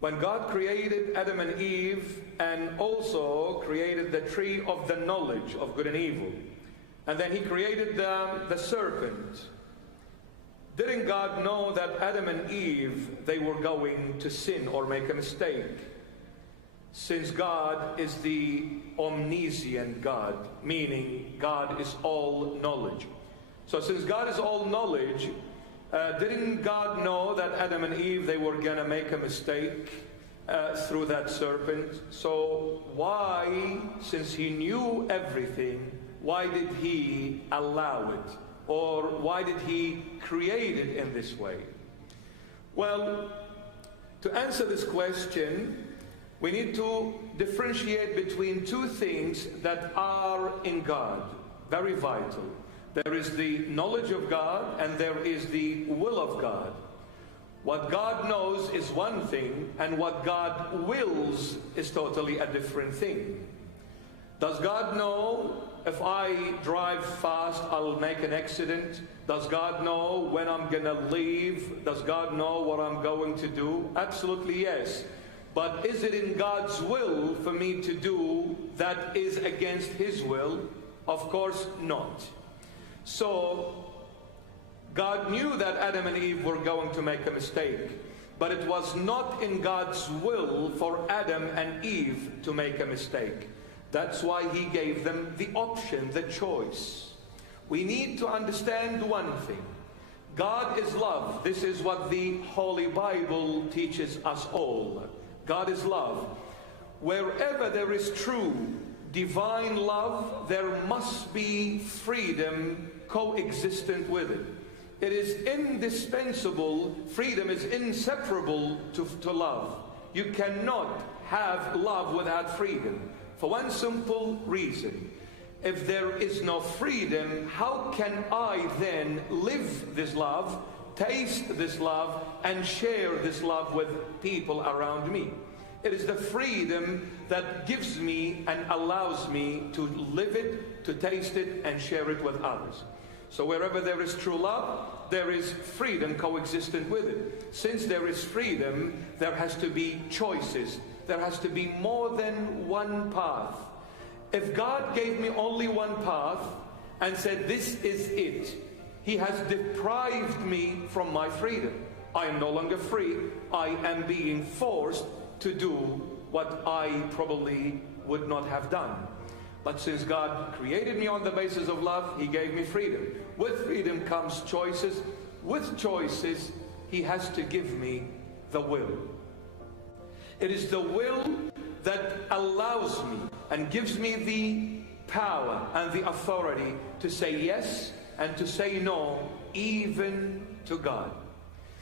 When God created Adam and Eve and also created the tree of the knowledge of good and evil, and then He created the serpent, didn't God know that Adam and Eve, they were going to sin or make a mistake? Since God is the omniscient God, meaning God is all knowledge. So since God is all knowledge, didn't God know that Adam and Eve, they were going to make a mistake through that serpent? So why, since He knew everything, why did He allow it? Or why did He create it in this way? Well, to answer this question, we need to differentiate between two things that are in God, very vital. There is the knowledge of God and there is the will of God. What God knows is one thing, and what God wills is totally a different thing. Does God know if I drive fast I'll make an accident? Does God know when I'm going to leave? Does God know what I'm going to do? Absolutely yes. But is it in God's will for me to do that is against His will? Of course not. So God knew that Adam and Eve were going to make a mistake, but it was not in God's will for Adam and Eve to make a mistake. That's why He gave them the option, the choice. We need to understand one thing. God is love. This is what the Holy Bible teaches us all. God is love. Wherever there is true divine love, there must be freedom coexistent with it. It is indispensable. Freedom is inseparable to love. You cannot have love without freedom. For one simple reason. If there is no freedom, how can I then live this love, taste this love, and share this love with people around me? It is the freedom that gives me and allows me to live it, to taste it, and share it with others. So wherever there is true love, there is freedom coexistent with it. Since there is freedom, there has to be choices. There has to be more than one path. If God gave me only one path and said, this is it, He has deprived me from my freedom. I am no longer free. I am being forced to do what I probably would not have done. But since God created me on the basis of love, He gave me freedom. With freedom comes choices. With choices, He has to give me the will. It is the will that allows me and gives me the power and the authority to say yes and to say no, even to God.